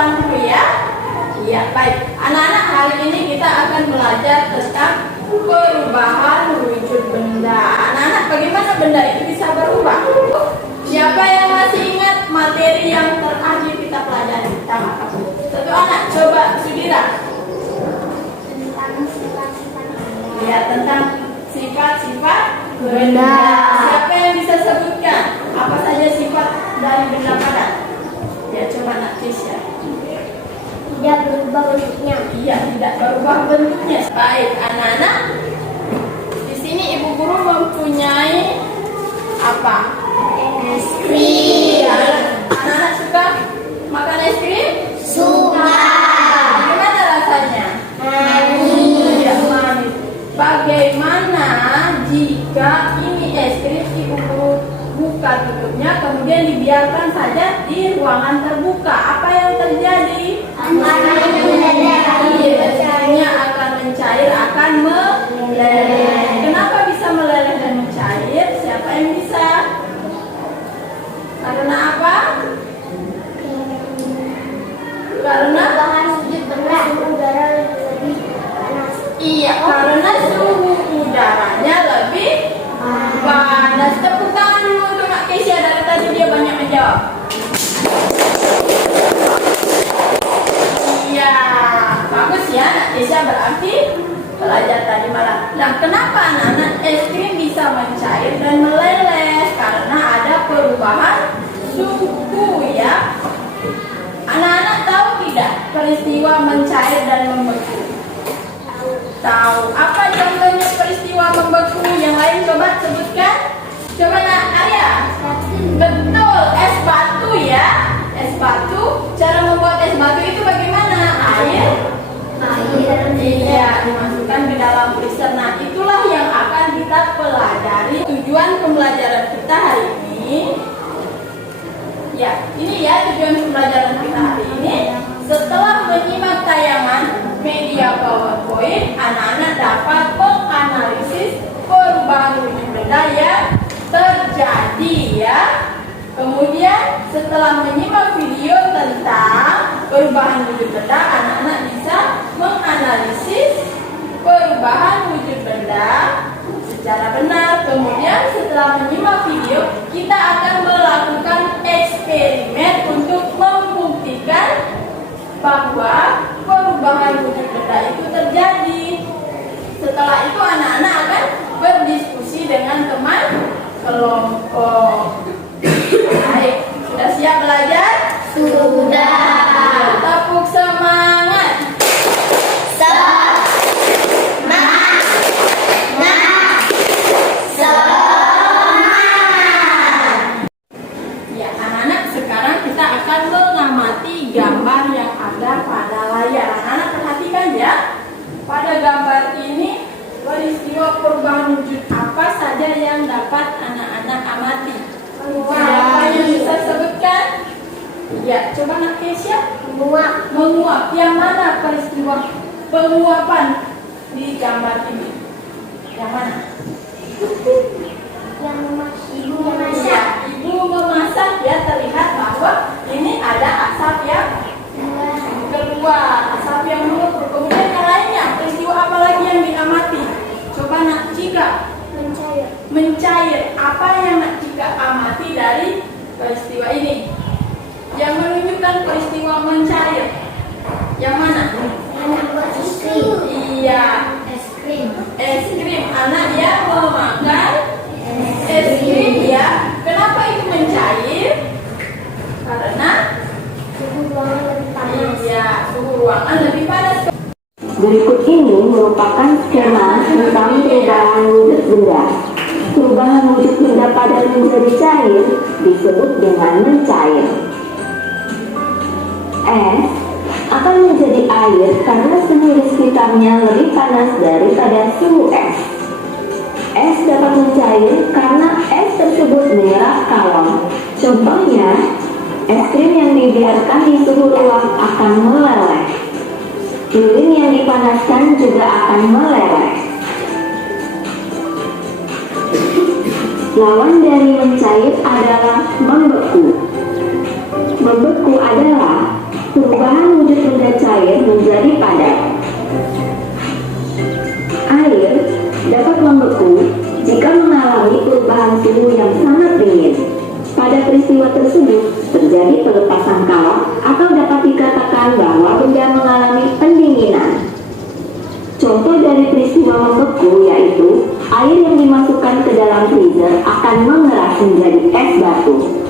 depan dulu ya. Iya, baik. Anak-anak, hari ini kita akan belajar tentang perubahan wujud benda. Anak-anak, bagaimana benda itu bisa berubah? Siapa yang masih ingat materi yang terakhir kita pelajari? Satu anak, coba Sudira. Ya, tentang sifat-sifat benda. Siapa yang bisa sebutkan apa saja sifat dari benda padat? Ya, coba Nak Tisha. Tidak berubah bentuknya. Iya, tidak berubah bentuknya. Baik, anak-anak. Di sini Ibu Guru mempunyai apa? Es krim. Ya, anak-anak suka makan es krim? Suka. Bagaimana rasanya? Manis. Ya, manis. Bagaimana jika ini es krim Ibu Guru buka tutupnya, kemudian dibiarkan saja di ruangan terbuka? Apa yang terjadi? Airnya akan mencair, akan meleleh. Kenapa bisa meleleh dan mencair? Siapa yang bisa? Karena apa? Karena Bahan wujud benda udara lebih panas. iya, karena suhu udaranya lebih panas. Tepuk tangan dulu untuk Kak Kesia, dari tadi dia banyak menjawab. Iya, bagus ya Kak Kesia, berarti belajar tadi malam. Nah, kenapa anak-anak es krim bisa mencair dan meleleh? Karena ada perubahan suhu ya. Anak-anak tahu tidak peristiwa mencair dan membeku? Tahu. Apa contohnya peristiwa membeku? Yang lain coba sebutkan. Coba Nak Arya. Betul, es batu ya. Es batu. Cara membuat es batu itu bagaimana? Air. Iya, dimasukkan ke dalam freezer. Nah, itulah yang akan kita pelajari. Tujuan pembelajaran kita hari ini. Ya, ini ya tujuan pembelajaran kita hari ini. Setelah menyimak tayangan media PowerPoint, anak-anak dapat menganalisis perubahan wujud benda yang terjadi ya. Kemudian setelah menyimak video tentang perubahan wujud benda, anak-anak bisa menganalisis perubahan wujud benda secara benar. Kemudian setelah menyimak video, kita akan melakukan eksperimen untuk membuktikan bahwa perubahan wujud benda itu terjadi. Setelah itu anak-anak akan berdiskusi dengan teman kelompok. Baik, sudah siap belajar? Sudah. Tepuk semangat. Ya, anak-anak, sekarang kita akan mengamati gambar yang ada pada layar. Anak-anak perhatikan ya. Pada gambar ini peristiwa perubahan wujud apa saja yang dapat anak-anak amati? Siapa yang bisa sebutkan? Ya, coba Nak Kesia. Menguap. Yang mana peristiwa penguapan di gambar ini? Yang mana? Ibu memasak. Ya, ibu memasak ya, terlihat bahwa ini ada asap yang keluar, asap yang meluber. Kemudian yang lainnya, peristiwa apa lagi yang diamati? Coba Nak Cika. Mencair. Apa yang Nak Cika amati dari peristiwa ini? Yang menunjukkan peristiwa mencair. Yang mana? Anak buat es krim. Iya. Es krim. Es krim. Anak ya memakan es krim ya. Kenapa itu mencair? Karena Suhu ruangan lebih panas. iya, suhu ruangan lebih panas. Berikut ini merupakan skema tentang perubahan wujud benda. Perubahan wujud benda padat menjadi cair disebut dengan mencair. Es akan menjadi air karena suhu di sekitarnya lebih panas daripada suhu es. Es dapat mencair karena es tersebut menyerap kalor. Contohnya, es krim yang dibiarkan di suhu ruang akan meleleh. Lilin yang dipanaskan juga akan meleleh. Lawan dari mencair adalah membeku. Membeku adalah perubahan peristiwa tersebut terjadi pelepasan kalor atau dapat dikatakan bahwa benda mengalami pendinginan. Contoh dari peristiwa membeku yaitu air yang dimasukkan ke dalam freezer akan mengeras menjadi es batu.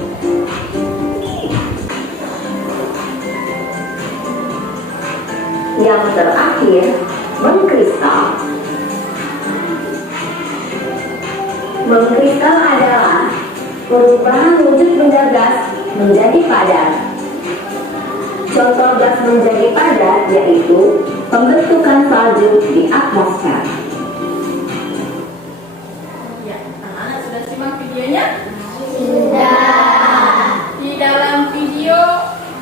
Yang terakhir, mengkristal. Mengkristal adalah perubahan wujud benda gas menjadi padat. Contoh gas menjadi padat yaitu pembentukan salju di atmosfer. Ya, anak-anak sudah simak videonya? Sudah. Di dalam video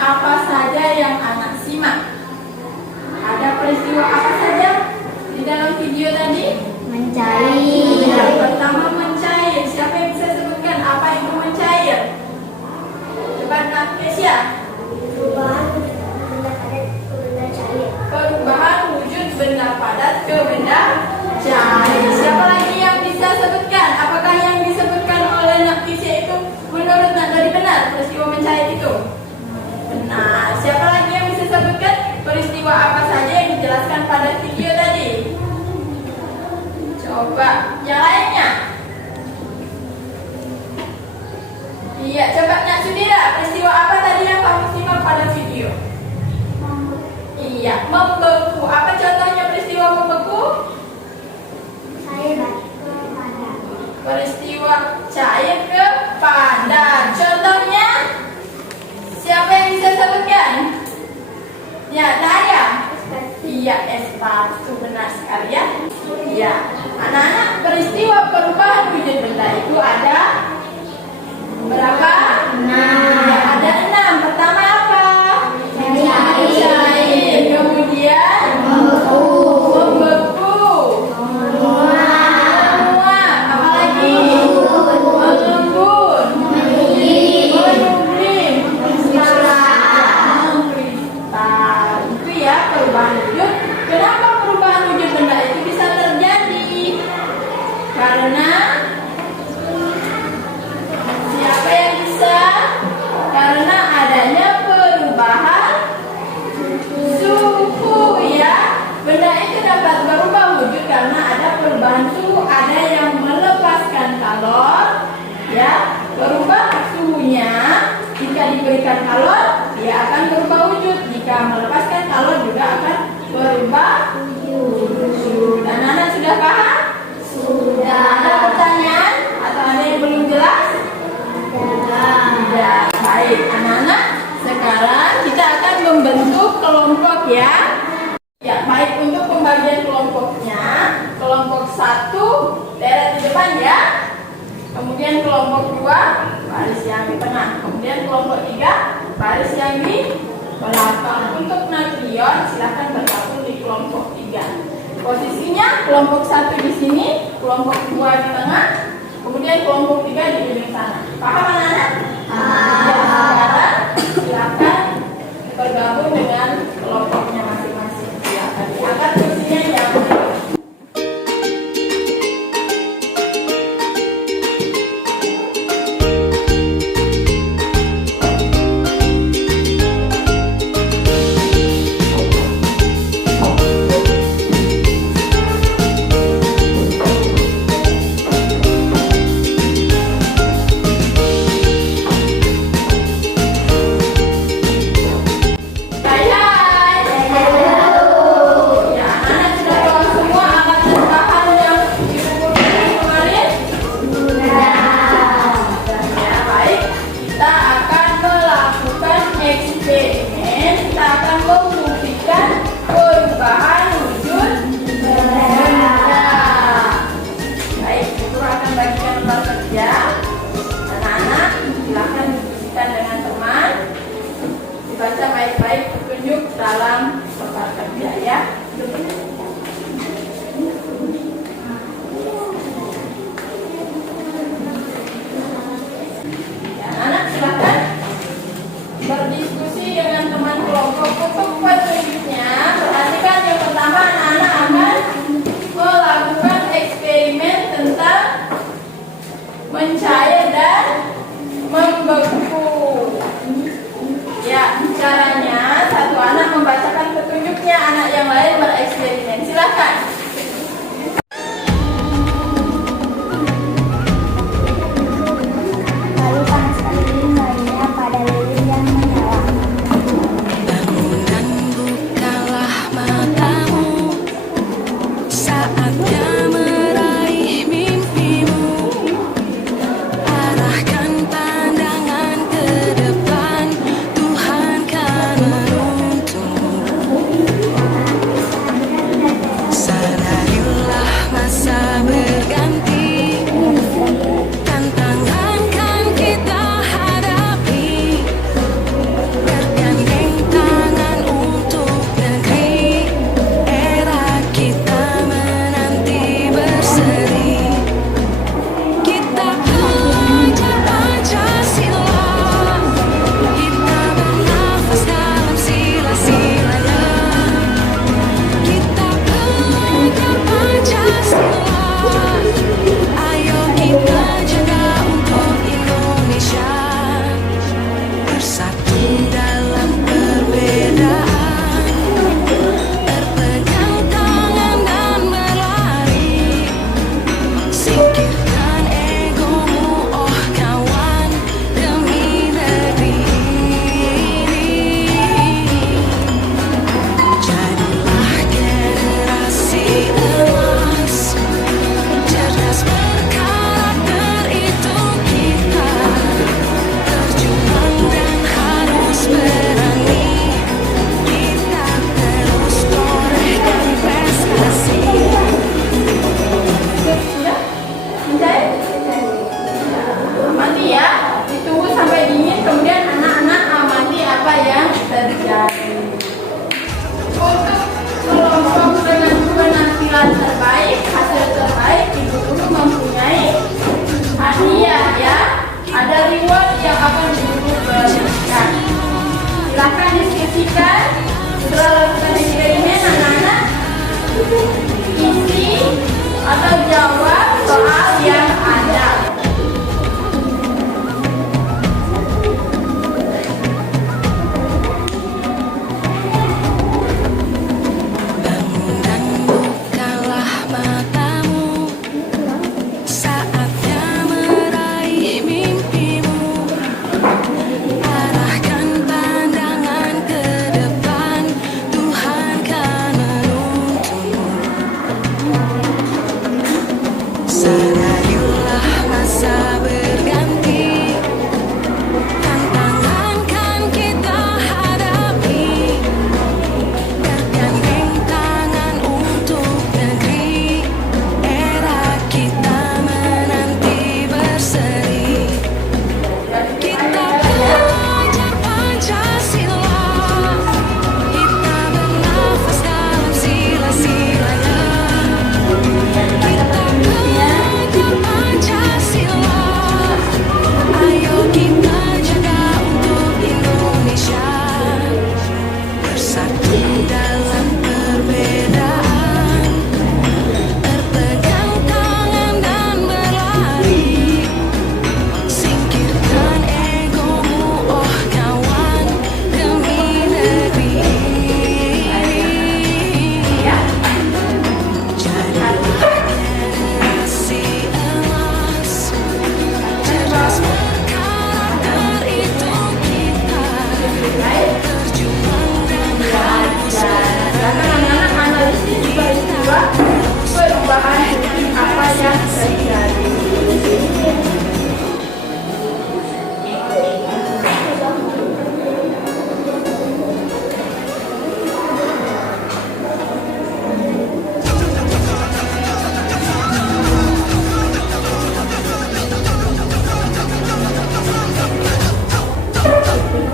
apa saja yang anak simak? Ada peristiwa apa saja di dalam video tadi? Mencair. Yang pertama mencair. Siapa yang bisa sebutkan apa itu mencair? Coba Nak Kesia. Perubahan benda padat ke benda cair. Perubahan wujud benda padat ke benda cair. Siapa lagi yang bisa sebutkan? Apakah yang disebutkan oleh Nak Kesia itu menurut Nak dari benar peristiwa mencair itu? Benar. Siapa lagi yang bisa sebutkan peristiwa apa saja yang dijelaskan pada video tadi? Coba yang lainnya. Iya, coba Nak Sudira, peristiwa apa tadi yang kamu simak pada video? Iya, membeku. Apa contohnya peristiwa membeku? Cair ke padat. Peristiwa cair ke padat. Contohnya, siapa yang bisa sebutkan? Ya, Naya. Iya, es batu, benar sekali ya. Iya, anak-anak, peristiwa perubahan wujud benda itu ada berapa? 6. Ya, ada 6. Pertama apa? Mencair. Cair. Kemudian Membeku. membeku. Menguap. Apa lagi? Mengembun. Mengging. Mengkristal. Itu ya perubahan wujud. Kenapa perubahan wujud benda itu bisa terjadi? Karena siapa yang bisa? Karena adanya perubahan suhu ya. Benda itu dapat berubah wujud karena ada perubahan suhu. Ada yang melepaskan kalor ya. Berubah suhunya. Jika diberikan kalor, dia akan berubah wujud. Jika melepaskan kalor juga akan berubah wujud. Anak-anak sudah paham? Sudah. Ada pertanyaan atau ada yang belum jelas? Tidak. Baik, anak-anak. Sekarang kita akan membentuk kelompok ya. Ya, baik untuk pembagian kelompoknya. Kelompok 1 deret di depan ya. Kemudian kelompok 2 baris yang di tengah. Kemudian kelompok 3 baris yang di belakang. Untuk Nakrion silahkan bergabung di kelompok 3. Posisinya kelompok 1 di sini, kelompok 2 di tengah, kemudian kelompok 3 di ujung sana. Paham anak-anak? Ya, sekarang silakan bergabung dengan kelompoknya masing-masing. Silakan diangkat kursinya yang Silahkan diskusikan. Setelah lakukan eksperimen, anak-anak isi atau jawab soal yang ada. Bukalah matamu, saatnya meraih mimpimu. Arahkan pandangan ke depan, Tuhan kan menuntunmu. Sadarilah masa berganti, tantangan kan kita hadapi. Bergandeng tangan untuk negeri, era kita menanti berseri. Kita belajar Pancasila, kita bernafas dalam sila-silanya. Kita belajar Pancasila, ayo kita jaga untuk Indonesia. Bersatu dalam perbedaan, berpegang tangan dan berlari. Singkirkan egomu, oh kawan, demi negeri ini. Jadilah generasi emas, cerdas berkarakter itu kita. Berjuang dan harus Silakan anak-anak analisis peristiwa perubahan apa yang terjadi.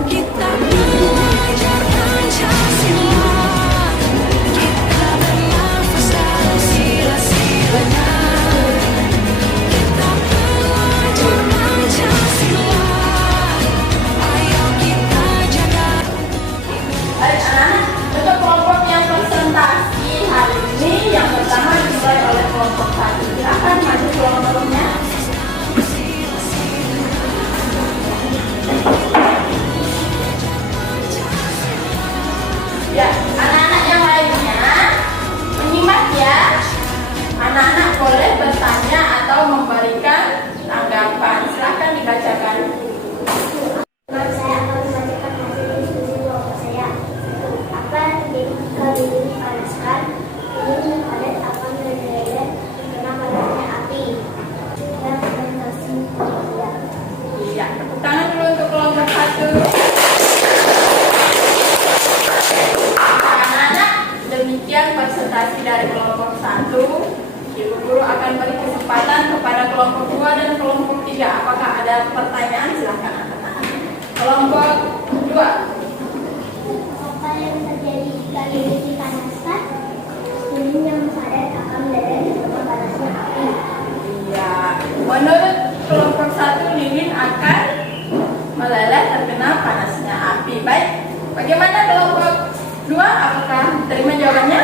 Kita belajar Pancasila, kita bernafas dalam sila-silanya. Kita belajar Pancasila, ayo kita jaga Baik anak-anak, untuk kelompok yang presentasi hari ini, yang pertama dimulai oleh kelompok 1. Silakan maju kelompoknya. Ya, anak-anak yang lainnya menyimak ya. Anak-anak boleh bertanya atau memberikan tanggapan. Silakan dibacakan. Saya akan membacakan hasil diskusi kelompok saya. Apa yang terjadi jika lilin dipanaskan? Lilin padat akan meleleh karena panasnya api. Dan presentasi saya. Iya, tepuk tangan dulu untuk kelompok 1. Anak-anak, demikian presentasi dari kelompok 1. Ibu guru akan beri kesempatan kepada kelompok 2 dan kelompok 3. Apakah ada pertanyaan? Silakan anak-anak. Kelompok 2. Apa yang terjadi jika lilin dipanaskan? Lilin yang padat akan meleleh karena panasnya api. Iya, menurut kelompok 1 lilin akan meleleh terkena panasnya api. Baik, bagaimana kelompok 2? Apakah terima jawabannya?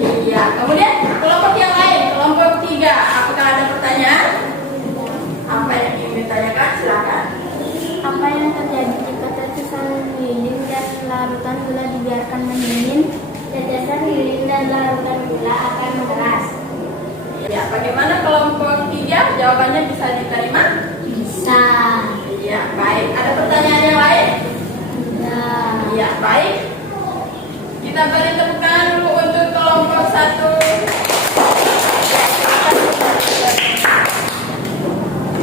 Iya, kemudian kelompok yang lain, kelompok 3. Apakah ada pertanyaan? Apa yang ingin ditanyakan? Silakan. Apa yang terjadi jika tetesan lilin dan larutan gula dibiarkan mendingin? Tetesan lilin dan larutan gula akan mengeras. Ya, bagaimana kelompok 3? Jawabannya bisa diterima? Bisa. Iya, baik. Ada pertanyaan yang lain? Tidak. Iya, baik. Kita beri tepuk tangan dulu untuk kelompok 1.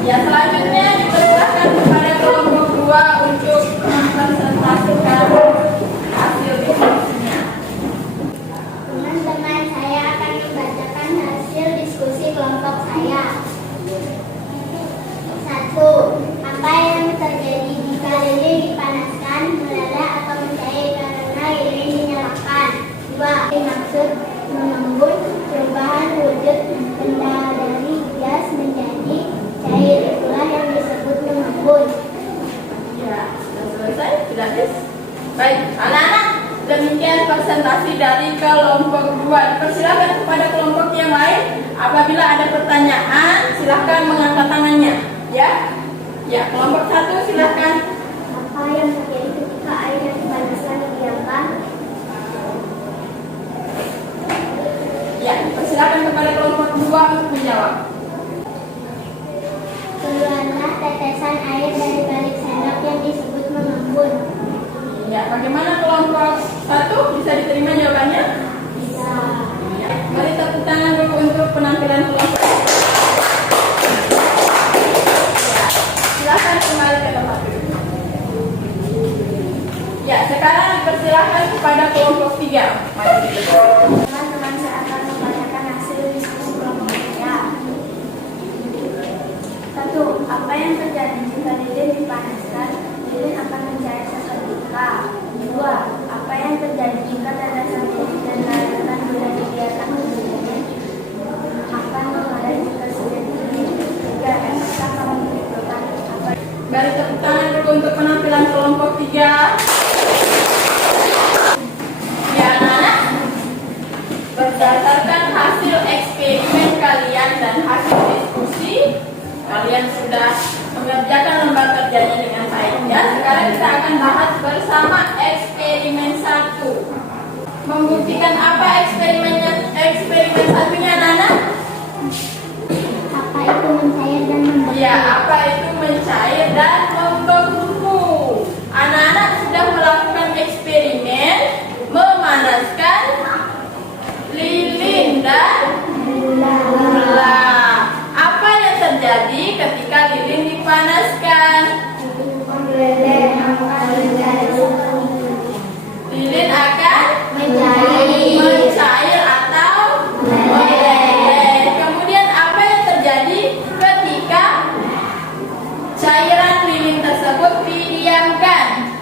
Ya, selanjutnya dipersilakan kepada kelompok 2 untuk mempresentasikan hasil diskusinya. Teman-teman, saya akan membacakan hasil diskusi kelompok saya. 1. Apa yang terjadi jika lilin dipanaskan, meleleh atau mencair karena lilin dinyalakan? 2. Maksud mengembun perubahan wujud benda dari gas menjadi cair, itulah yang disebut Baik, anak-anak, demikian presentasi dari kelompok 2. Persilakan kepada kelompok yang lain. Apabila ada pertanyaan, silakan mengangkat tangannya. Ya, ya. Kelompok 1 silakan. Apa yang terjadi ketika air yang dipanaskan didiamkan? Ya, persilakan kepada kelompok 2 untuk menjawab. Keluarlah tetesan air dari balik sendok yang disebut mengembun. Ya, bagaimana kelompok 1? Bisa diterima jawabannya? Bisa. Ya, mari tepuk tangan dulu untuk penampilan kelompok. Ya, silakan kembali ke tempat duduk. Ya, sekarang dipersilakan kepada kelompok 3. Mari duduk. Teman-teman, saya akan membacakan hasil diskusi kelompok 3. 1. Apa yang terjadi jika lilin dipanaskan? Lilin akan mencair seketika. 2. Apa yang terjadi jika tetesan lilin dan larutan gula dibiarkan mendidih? Akan mengalir jika sudah dingin. 3. Apakah kamu membutuhkan apa? Beri tepuk tangan dulu untuk penampilan kelompok 3. Ya, anak-anak, berdasarkan hasil eksperimen kalian dan hasil diskusi, kalian sudah mengerjakan lembar kerjanya dengan baik. Ya, sekarang kita akan bahas bersama eksperimen 1. Membuktikan apa eksperimen satunya, anak-anak? Apa itu mencair dan membeku? Ya, apa itu mencair dan membeku? Anak-anak sudah melakukan eksperimen memanaskan lilin dan gula. Apa yang terjadi ketika lilin dipanaskan? Lilin akan mencair atau meleleh. Kemudian apa yang terjadi ketika cairan lilin tersebut didiamkan?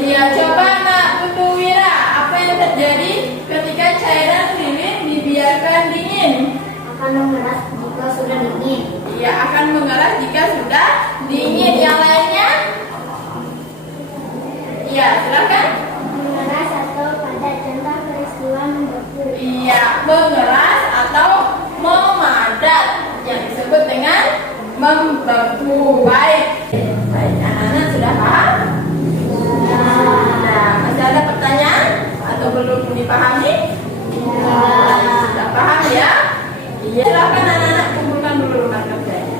Ya, coba Nak Putu Wira, apa yang terjadi ketika cairan lilin dibiarkan dingin? Akan mengeras jika sudah dingin. Ya, akan mengeras jika sudah dingin. Yang lainnya? Ya, silakan. Mengeras atau pada contoh peristiwa membeku. Iya, mengeras atau memadat, yang disebut dengan membeku. Baik, anak-anak sudah paham? Nah, masih ada pertanyaan atau belum dipahami? Sudah paham ya? Iya, silakan anak-anak kumpulkan dulu lembar kerjanya.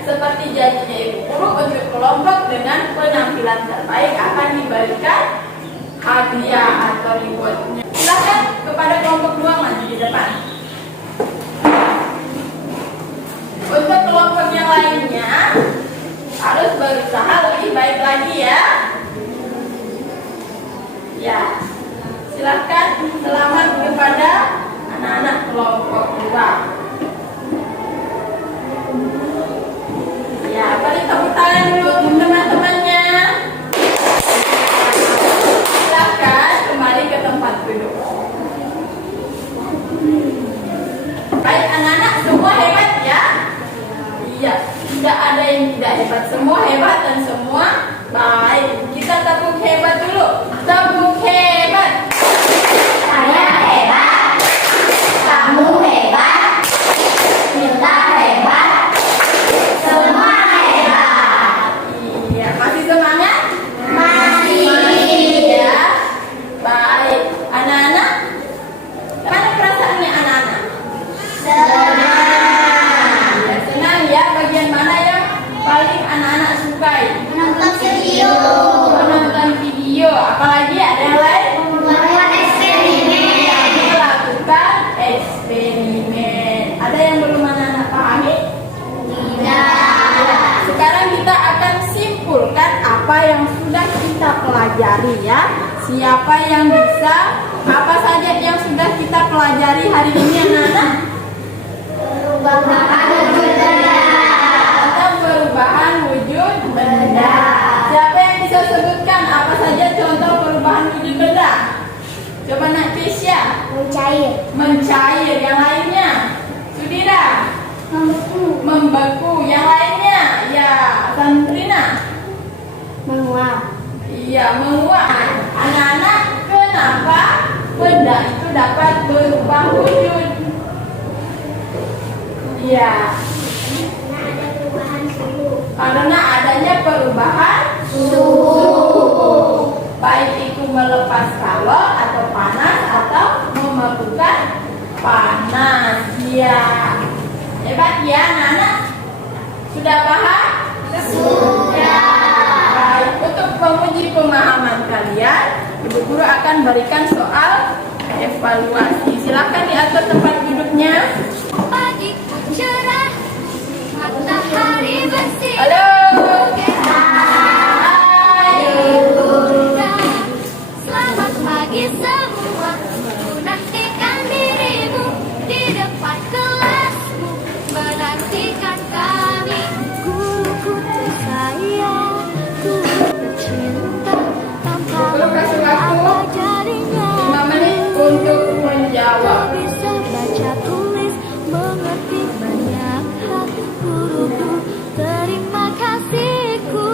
Seperti janjinya Ibu Guru, untuk kelompok dengan penampilan terbaik akan diberikan hadiah atau rewardnya. Silakan kepada kelompok 2 maju di depan. Untuk kelompok yang lainnya harus berusaha lebih baik lagi ya. Ya, silakan selamat kepada anak-anak kelompok 2. Ya, beri tepuk tangan dulu untuk teman-temannya. Silakan kembali ke tempat duduk. Baik anak-anak, semua hebat ya? Iya, tidak ada yang tidak hebat. Semua hebat dan semua baik. Kita tepuk hebat dulu. Tepuk hebat. Saya hebat. Kamu hebat. Kita hebat. Semua hebat. Iya, masih semangat? Masih. Ya. Baik, anak-anak. Mana perasaannya anak-anak? Senang. Ya, senang ya. Bagian mana yang paling anak-anak sukai? Menonton video. Menonton video. Apalagi ada yang lain? Membuat eksperimen. Melakukan eksperimen. Ada yang belum anak-anak pahami? Tidak. Sekarang kita akan simpulkan apa yang sudah kita pelajari ya. Siapa yang bisa? Apa saja yang sudah kita pelajari hari ini anak-anak? Perubahan wujud benda. Atau perubahan wujud benda. Siapa yang bisa sebutkan apa saja contoh perubahan wujud benda? Coba Nak Tisya. Mencair. Mencair. Yang lainnya? Sudira. Membeku. Yang lainnya, ya, Santrina. Menguap. Iya, menguap. Anak-anak, kenapa benda itu dapat berubah wujud? Iya, karena adanya perubahan suhu. Baik itu melepas kalor atau panas atau memabukkan panas. Ya, hebat ya anak-anak. Sudah paham? Sudah. Baik, untuk menguji pemahaman kalian, Ibu Guru akan berikan soal evaluasi. Silakan diatur tempat duduknya. Pagi cerah, matahari bersih. Halo. Selamat pagi semua, ku nantikan dirimu di depan kelasmu, menantikan kami. Guruku tersayang, guru tercinta, tanpa Guru kasih waktu apa jadinya. 5 menit untuk menjawab. Tak bisa baca tulis, mengerti banyak hal. Guruku, terima kasihku.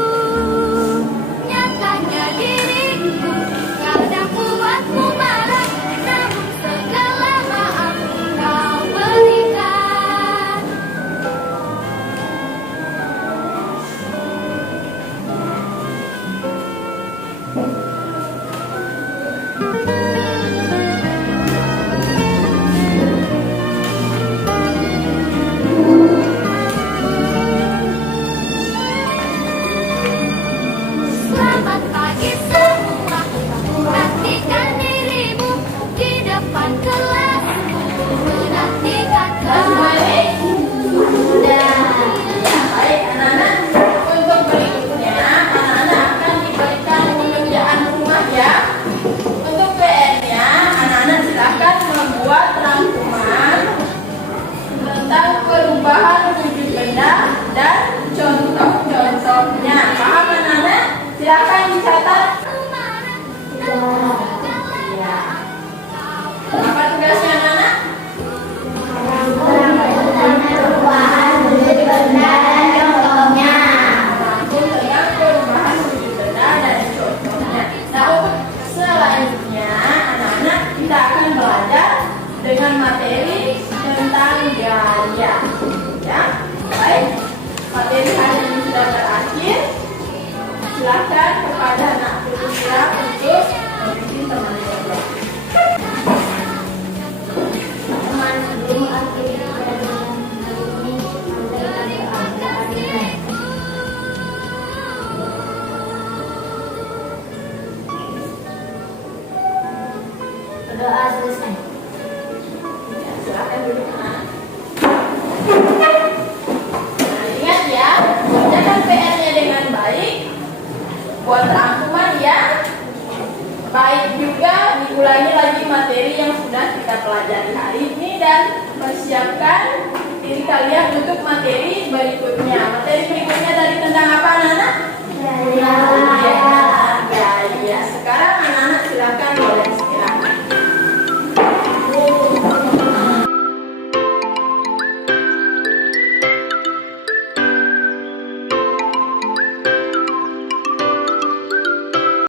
Nyatanya diriku kadang buatmu marah, namun segala maaf kau berikan. Selamat pagi semua, ku nantikan dirimu di depan kelasmu, menantikan kami. Sudah. Ya, baik anak-anak. Untuk berikutnya, anak-anak akan diberikan pekerjaan rumah ya. Untuk PR-nya, anak-anak silakan membuat rangkuman tentang perubahan wujud benda dan contoh-contohnya. Paham anak-anak? Silakan dicatat. Ya. Apa tugasnya anak-anak? Rangkum tentang perubahan wujud benda dan contohnya. Nah, untuk selanjutnya, anak-anak kita akan belajar dengan materi tentang gaya. Ya, baik. Materi hari ini sudah berakhir. Silakan kepada anak bergembira untuk membimbing teman ngobrol. Teman sebelum aktivitas pelajaran hari ini memberikan doa adik-adik. Berdoa selesai. Ya, silakan duduk anak. Nah, ingat ya, kerjakan PR-nya dengan baik. Buat rangkuman ya. Baik juga diulangi lagi materi yang sudah kita pelajari hari ini dan persiapkan diri kalian untuk materi